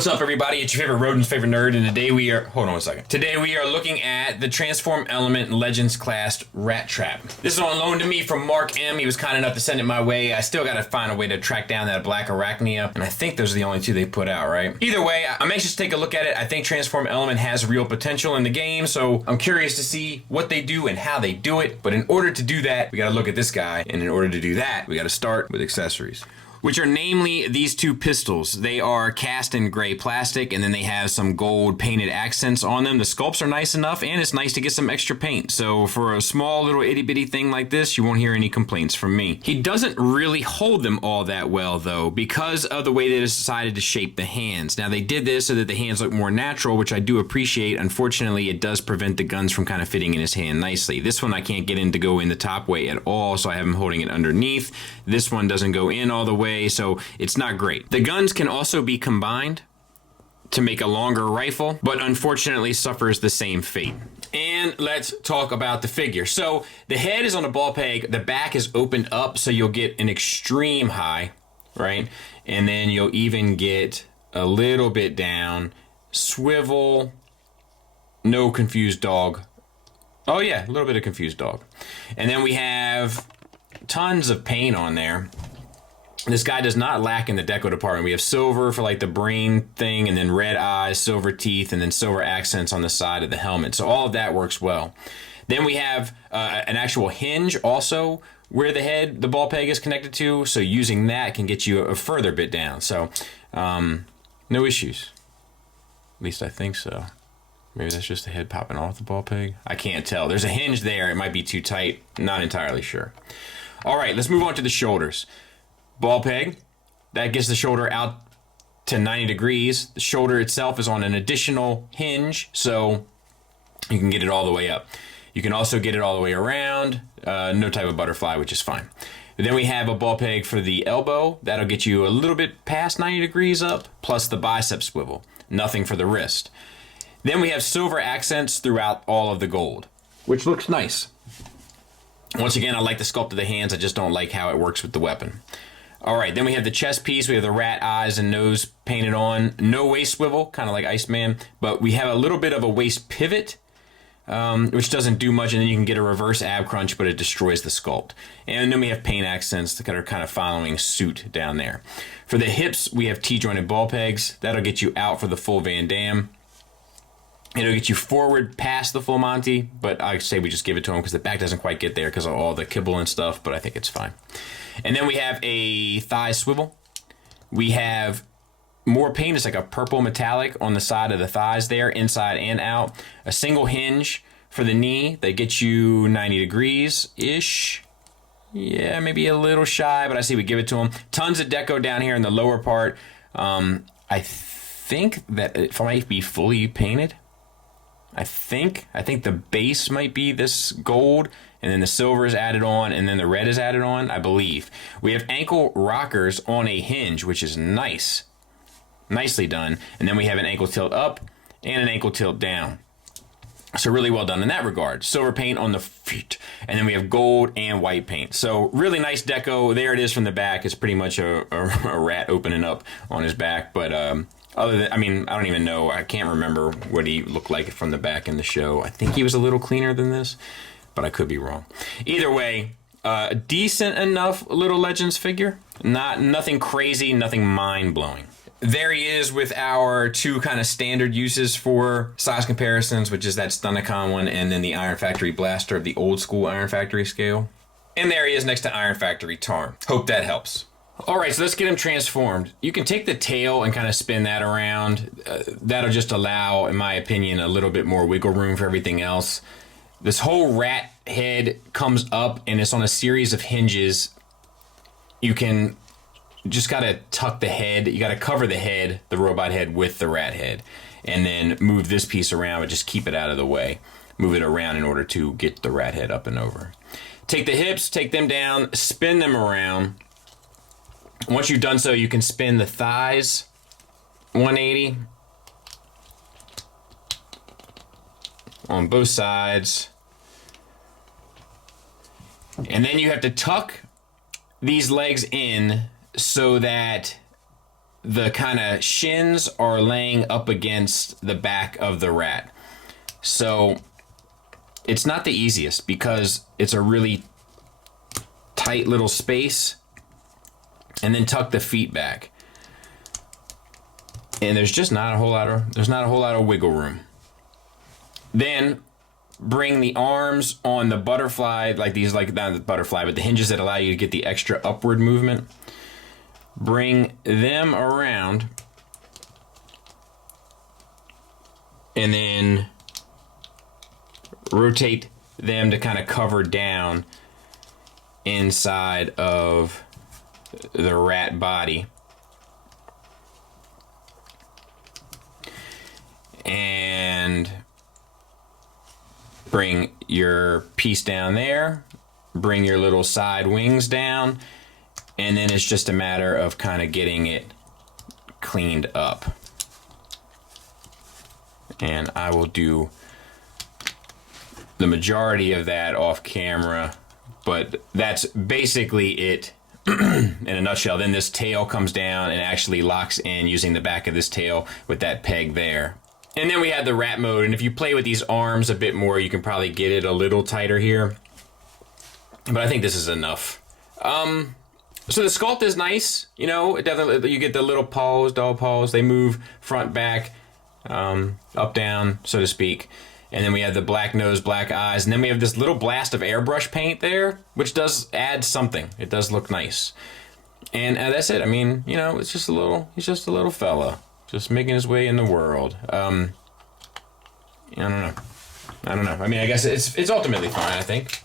What's up, everybody? It's your favorite rodent's favorite nerd, and today we are... Hold on a second. Today we are looking at the Transform Element Legends class Rattrap. This is on loan to me from Mark M. He was kind enough to send it my way. I still gotta find a way to track down that black arachnia, and I think those are the only two they put out, right? Either way, I'm anxious to take a look at it. I think Transform Element has real potential in the game, so I'm curious to see what they do and how they do it. But in order to do that, we gotta look at this guy, and in order to do that, we gotta start with accessories, which are namely these two pistols. They are cast in gray plastic, and then they have some gold painted accents on them. The sculpts are nice enough, and it's nice to get some extra paint. So for a small little itty bitty thing like this, you won't hear any complaints from me. He doesn't really hold them all that well though, because of the way they decided to shape the hands. Now they did this so that the hands look more natural, which I do appreciate. Unfortunately, it does prevent the guns from kind of fitting in his hand nicely. This one I can't get in to go in the top way at all, so I have him holding it underneath. This one doesn't go in all the way, so it's not great. The guns can also be combined to make a longer rifle, but unfortunately suffers the same fate. And let's talk about the figure. So the head is on a ball peg, the back is opened up so you'll get an extreme high, right? And then you'll even get a little bit down, swivel, no confused dog. Oh yeah, a little bit of confused dog. And then we have tons of paint on there. This guy does not lack in the deco department. We have silver for like the brain thing, and then red eyes, silver teeth, and then silver accents on the side of the helmet. So all of that works well. Then we have an actual hinge also where the ball peg is connected to. So using that can get you a further bit down. So no issues. At least I think so. Maybe that's just the head popping off the ball peg. I can't tell. There's a hinge there. It might be too tight. Not entirely sure. All right, let's move on to the shoulders. Ball peg, that gets the shoulder out to 90 degrees. The shoulder itself is on an additional hinge, so you can get it all the way up. You can also get it all the way around, no type of butterfly, which is fine. But then we have a ball peg for the elbow. That'll get you a little bit past 90 degrees up, plus the bicep swivel. Nothing for the wrist. Then we have silver accents throughout all of the gold, which looks nice. Once again, I like the sculpt of the hands. I just don't like how it works with the weapon. All right, then we have the chest piece. We have the rat eyes and nose painted on. No waist swivel, kind of like Iceman, but we have a little bit of a waist pivot, which doesn't do much, and then you can get a reverse ab crunch, but it destroys the sculpt. And then we have paint accents that are kind of following suit down there. For the hips, we have T-jointed ball pegs. That'll get you out for the full Van Damme. It'll get you forward past the full Monty, but I say we just give it to him because the back doesn't quite get there because of all the kibble and stuff, but I think it's fine. And then we have a thigh swivel. We have more paint. It's like a purple metallic on the side of the thighs there, inside and out. A single hinge for the knee that gets you 90 degrees-ish. Yeah, maybe a little shy, but I say we give it to him. Tons of deco down here in the lower part. I think that it might be fully painted. I think the base might be this gold, and then the silver is added on, and then the red is added on, I believe. We have ankle rockers on a hinge, which is nice. Nicely done. And then we have an ankle tilt up and an ankle tilt down. So really well done in that regard. Silver paint on the feet, and then we have gold and white paint. So really nice deco. There it is from the back. It's pretty much a rat opening up on his back, but other than, I mean, I don't even know. I can't remember what he looked like from the back in the show. I think he was a little cleaner than this, but I could be wrong. Either way, decent enough little Legends figure. Nothing crazy, nothing mind-blowing. There he is with our two kind of standard uses for size comparisons, which is that Stunnicon one and then the Iron Factory Blaster of the old school Iron Factory scale. And there he is next to Iron Factory Tarn. Hope that helps. All right, so let's get him transformed. You can take the tail and kind of spin that around. That'll just allow, in my opinion, a little bit more wiggle room for everything else. This whole rat head comes up and it's on a series of hinges. You can just gotta tuck the head. You gotta cover the head, the robot head, with the rat head, and then move this piece around, but just keep it out of the way. Move it around in order to get the rat head up and over. Take the hips, take them down, spin them around. Once you've done so, you can spin the thighs 180 on both sides. And then you have to tuck these legs in so that the kind of shins are laying up against the back of the rat. So it's not the easiest because it's a really tight little space. And then tuck the feet back. And there's just not a whole lot of wiggle room. Then bring the arms on the butterfly, like these, like not the butterfly, but the hinges that allow you to get the extra upward movement. Bring them around. And then rotate them to kind of cover down inside of the rat body. And bring your piece down there, bring your little side wings down, and then it's just a matter of kind of getting it cleaned up. And I will do the majority of that off camera, but that's basically it in a nutshell. Then this tail comes down and actually locks in using the back of this tail with that peg there. And then we have the rat mode, and if you play with these arms a bit more, you can probably get it a little tighter here. But I think this is enough. So the sculpt is nice, you know, it definitely, you get the little paws, dog paws, they move front, back, up, down, so to speak. And then we have the black nose, black eyes, and then we have this little blast of airbrush paint there, which does add something. It does look nice. And that's it. I mean, you know, it's just a little, he's just a little fella, just making his way in the world. I don't know. I mean, I guess it's ultimately fine, I think.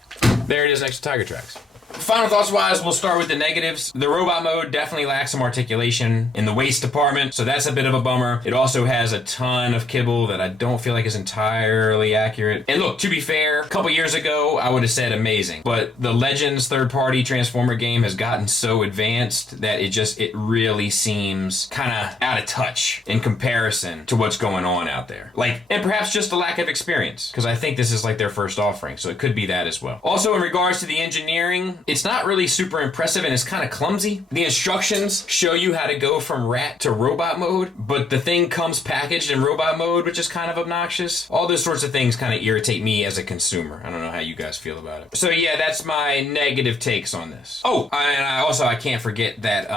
There it is next to Tiger Tracks. Final thoughts wise, we'll start with the negatives. The robot mode definitely lacks some articulation in the waist department, so that's a bit of a bummer. It also has a ton of kibble that I don't feel like is entirely accurate. And look, to be fair, a couple years ago, I would have said amazing, but the Legends third-party Transformer game has gotten so advanced that it really seems kind of out of touch in comparison to what's going on out there. Like, and perhaps just a lack of experience, because I think this is like their first offering, so it could be that as well. Also, in regards to the engineering, it's not really super impressive and it's kind of clumsy. The instructions show you how to go from rat to robot mode, but the thing comes packaged in robot mode, which is kind of obnoxious. All those sorts of things kind of irritate me as a consumer. I don't know how you guys feel about it. So yeah, that's my negative takes on this. Oh, and I can't forget that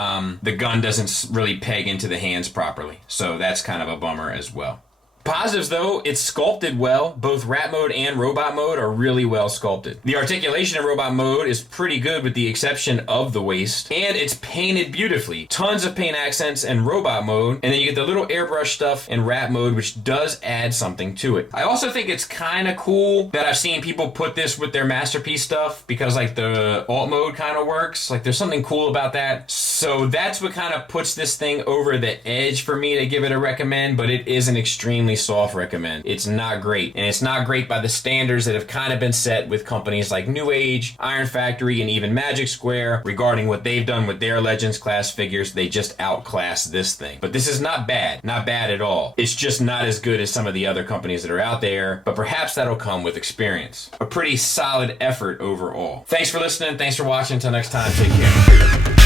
the gun doesn't really peg into the hands properly. So that's kind of a bummer as well. Positives though, it's sculpted well. Both rat mode and robot mode are really well sculpted. The articulation in robot mode is pretty good with the exception of the waist, and it's painted beautifully. Tons of paint accents in robot mode, and then you get the little airbrush stuff in rat mode, which does add something to it. I also think it's kind of cool that I've seen people put this with their masterpiece stuff because like the alt mode kind of works. Like there's something cool about that. So that's what kind of puts this thing over the edge for me to give it a recommend, but it is an extremely soft recommend. It's not great, and it's not great by the standards that have kind of been set with companies like New Age, Iron Factory, and even Magic Square regarding what they've done with their Legends class figures. They just outclass this thing. But this is not bad at all. It's just not as good as some of the other companies that are out there, but perhaps that'll come with experience. A pretty solid effort overall. Thanks for listening. Thanks for watching. Until next time, take care.